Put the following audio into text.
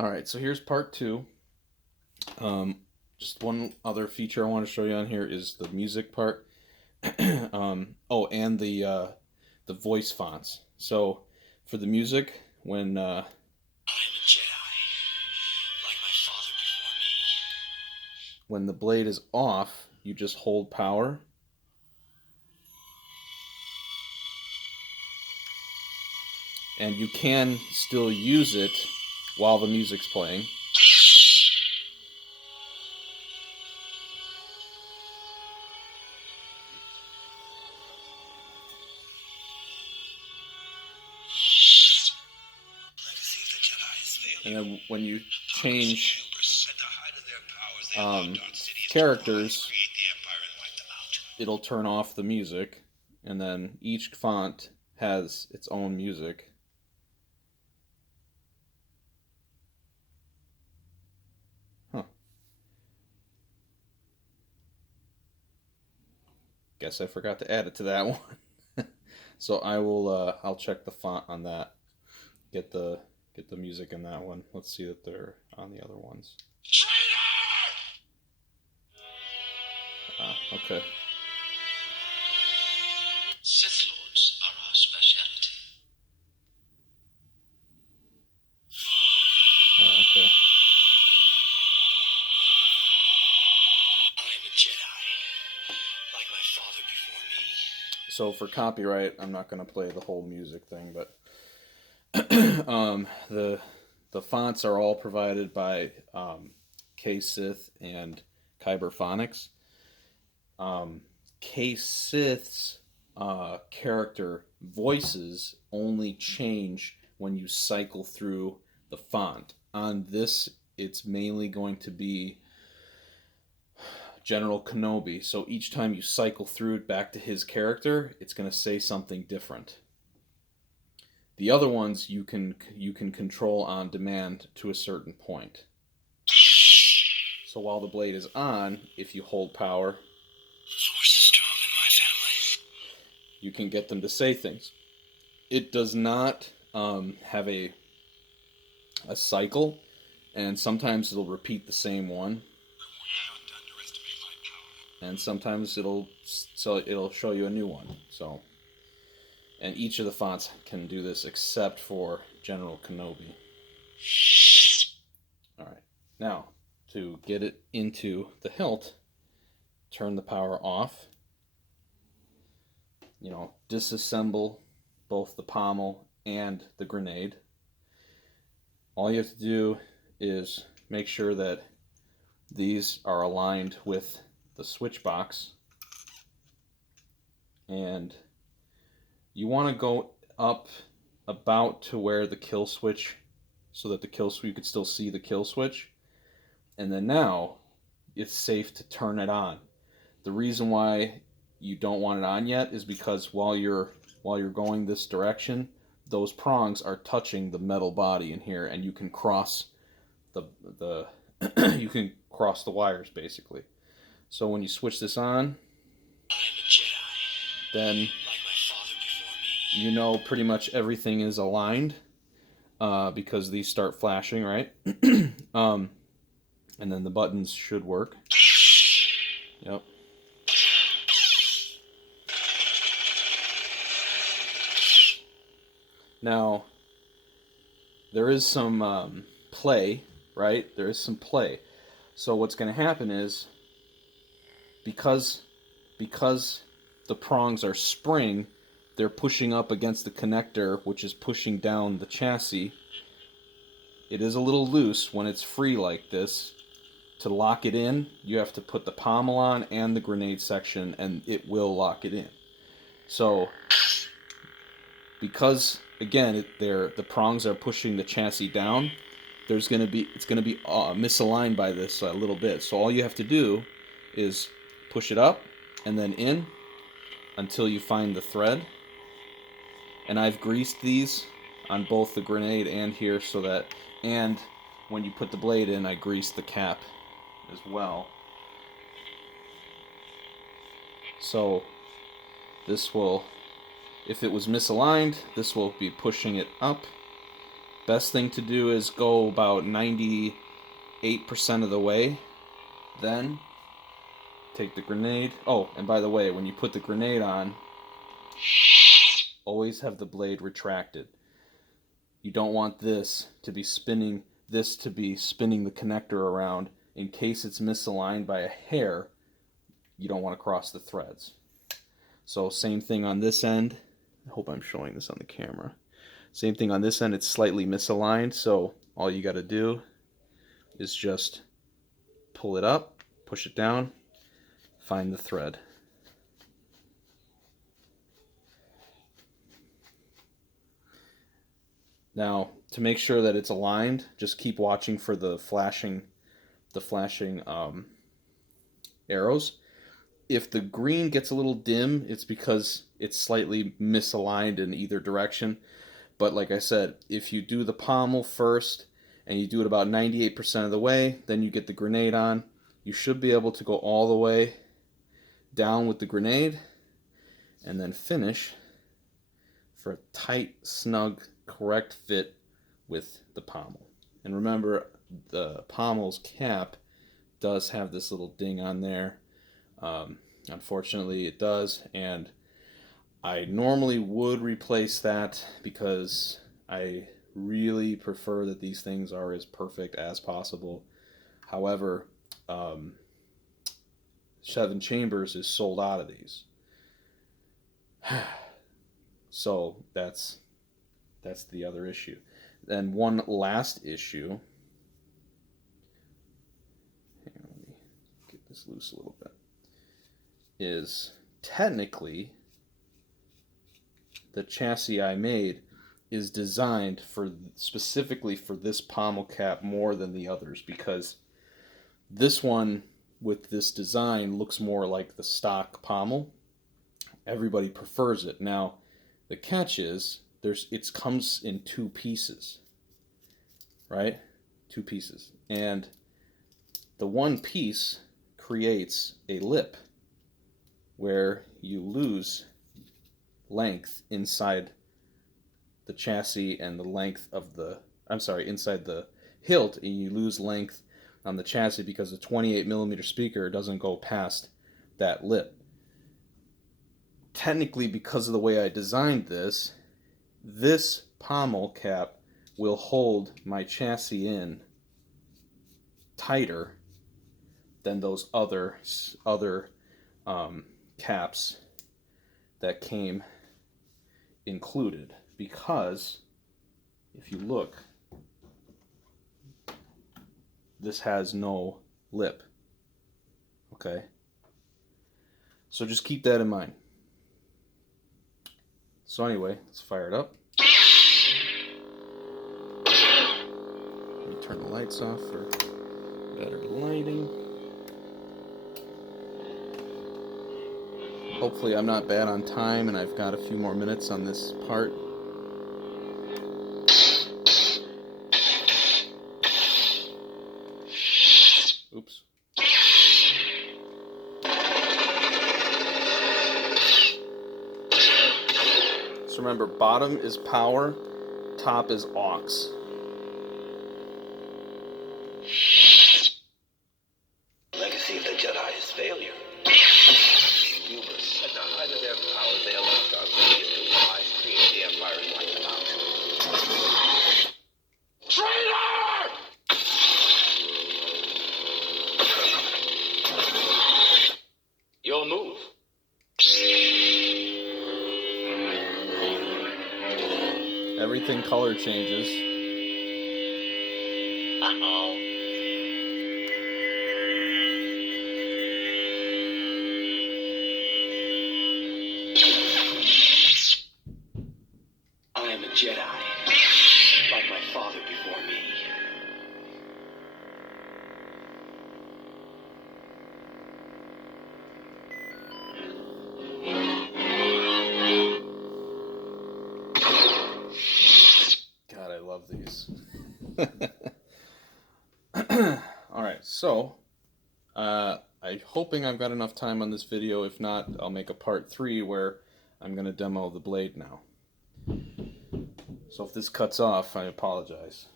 Alright, so here's part two. Um, just one other feature I want to show you on here is the music part. Oh, and the voice fonts. So for the music, when I am a Jedi, like my father before me. when the blade is off, you just hold power. And you can still use it while the music's playing. Legacy of the Jedi is failing. And then when you change 7Chambers at the height of their powers, they allowed Darth Sidious to characters, create the Empire and wipe them out. it'll turn off the music, and then each font has its own music. Huh. Guess I forgot to add it to that one. So I'll check the font on that. Get the music in that one. Let's see that they're on the other ones. Ah, okay. Sith Lords are our specialty. Ah, okay. I am a Jedi, like my father before me. So for copyright, I'm not gonna play the whole music thing, but the fonts are all provided by K-Sith and Kyberphonics. K-Sith's character voices only change when you cycle through the font. On this, it's mainly going to be General Kenobi. So each time you cycle through it back to his character, it's going to say something different. The other ones you can control on demand to a certain point. So while the blade is on, if you hold power, Force is strong in my family. you can get them to say things. It does not have a cycle, and sometimes it'll repeat the same one, Don't underestimate my power. and sometimes it'll show you a new one. So, and each of the fonts can do this except for General Kenobi. All right, now to get it into the hilt, turn the power off. Disassemble both the pommel and the grenade. All you have to do is make sure that these are aligned with the switch box, and you want to go up about to where the kill switch, so that you could still see the kill switch, and then now it's safe to turn it on. The reason why you don't want it on yet is because while you're going this direction, those prongs are touching the metal body in here, and you can cross the you can cross the wires basically. So when you switch this on, I am a Jedi, then like my father before me. pretty much everything is aligned, because these start flashing, right? And then the buttons should work. Yep. Now, there is some play, right? There is some play. So what's going to happen is, because the prongs are spring, they're pushing up against the connector, which is pushing down the chassis. It is a little loose when it's free like this. To lock it in, you have to put the pommel on and the grenade section, and it will lock it in. So, because again, the prongs are pushing the chassis down, it's going to be misaligned by this a little bit. So all you have to do is push it up and then in until you find the thread. And I've greased these on both the grenade and here, so that, and when you put the blade in, I greased the cap as well. So this will, if it was misaligned, this will be pushing it up, Best thing to do is go about 98% of the way. Then take the grenade. Oh, and by the way, when you put the grenade on, always have the blade retracted. You don't want this to be spinning the connector around in case it's misaligned by a hair. You don't want to cross the threads. So same thing on this end. I hope I'm showing this on the camera. Same thing on this end, it's slightly misaligned, so all you got to do is just pull it up, push it down, find the thread. Now, to make sure that it's aligned, just keep watching for the flashing arrows. If the green gets a little dim, it's because it's slightly misaligned in either direction. But like I said, if you do the pommel first and you do it about 98% of the way, then you get the grenade on, you should be able to go all the way down with the grenade and then finish for a tight, snug, correct fit with the pommel. And remember, the pommel's cap does have this little ding on there. Unfortunately, it does, and I normally would replace that because I really prefer that these things are as perfect as possible. However, 7Chambers is sold out of these. So that's the other issue. Then one last issue. Hang on, let me get this loose a little bit. Is technically the chassis I made is designed specifically for this pommel cap more than the others, because this one with this design looks more like the stock pommel. Everybody prefers it. Now, the catch is it comes in two pieces, right? Two pieces. And the one piece creates a lip where you lose length inside the chassis and the length of inside the hilt, and you lose length on the chassis because the 28mm speaker doesn't go past that lip. Technically, because of the way I designed this pommel cap will hold my chassis in tighter than those other caps that came included, because if you look, this has no lip. Okay, so just keep that in mind. So anyway, let's fire it up. Let me turn the lights off for better lighting. Hopefully I'm not bad on time and I've got a few more minutes on this part. Oops. So remember, bottom is power, top is aux. Legacy of the Jedi is failure. Humans had not either their power they allowed our previous two lives create the empires like them out. Traitor! Your move. Everything color changes. Uh-oh. I am a Jedi, like my father before me. God, I love these. Alright, so I'm hoping I've got enough time on this video. If not, I'll make a part 3 where I'm going to demo the blade now. So if this cuts off, I apologize.